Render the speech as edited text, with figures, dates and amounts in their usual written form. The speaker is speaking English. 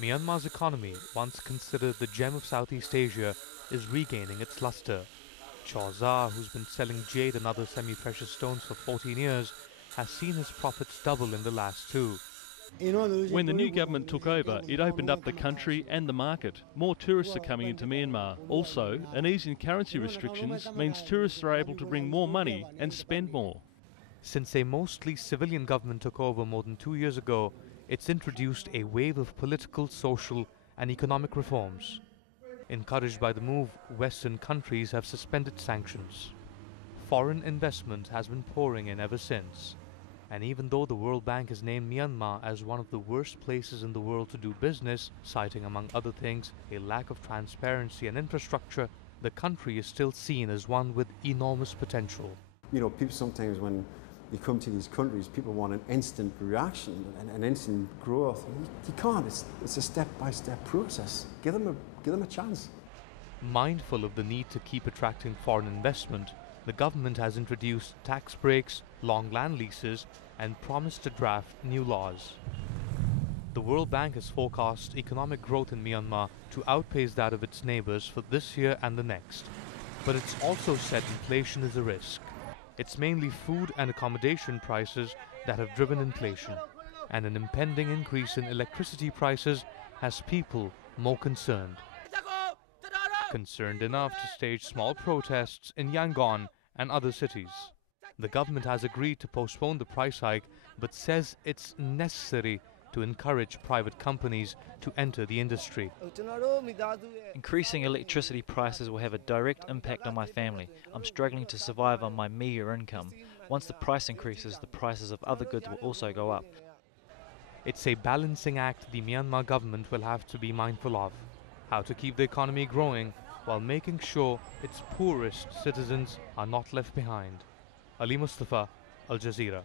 Myanmar's economy, once considered the gem of Southeast Asia, is regaining its luster. Chawza, who's been selling jade and other semi-precious stones for 14 years, has seen his profits double in the last two. When the new government took over, it opened up the country and the market. More tourists are coming into Myanmar. Also, an ease in currency restrictions means tourists are able to bring more money and spend more. Since a mostly civilian government took over more than 2 years ago, it's introduced a wave of political, social, and economic reforms. Encouraged by the move, Western countries have suspended sanctions. Foreign investment has been pouring in ever since. And even though the World Bank has named Myanmar as one of the worst places in the world to do business, citing among other things a lack of transparency and infrastructure, the country is still seen as one with enormous potential. People sometimes when they come to these countries, people want an instant reaction and an instant growth. You can't. It's a step-by-step process. Give them a chance. Mindful of the need to keep attracting foreign investment, the government has introduced tax breaks, long land leases, and promised to draft new laws. The World Bank has forecast economic growth in Myanmar to outpace that of its neighbors for this year and the next. But it's also said inflation is a risk. It's mainly food and accommodation prices that have driven inflation, and an impending increase in electricity prices has people more concerned. Concerned enough to stage small protests in Yangon and other cities. The government has agreed to postpone the price hike, but says it's necessary to encourage private companies to enter the industry. Increasing electricity prices will have a direct impact on my family. I'm struggling to survive on my meager income. Once the price increases, the prices of other goods will also go up. It's a balancing act the Myanmar government will have to be mindful of. How to keep the economy growing while making sure its poorest citizens are not left behind. Ali Mustafa, Al Jazeera.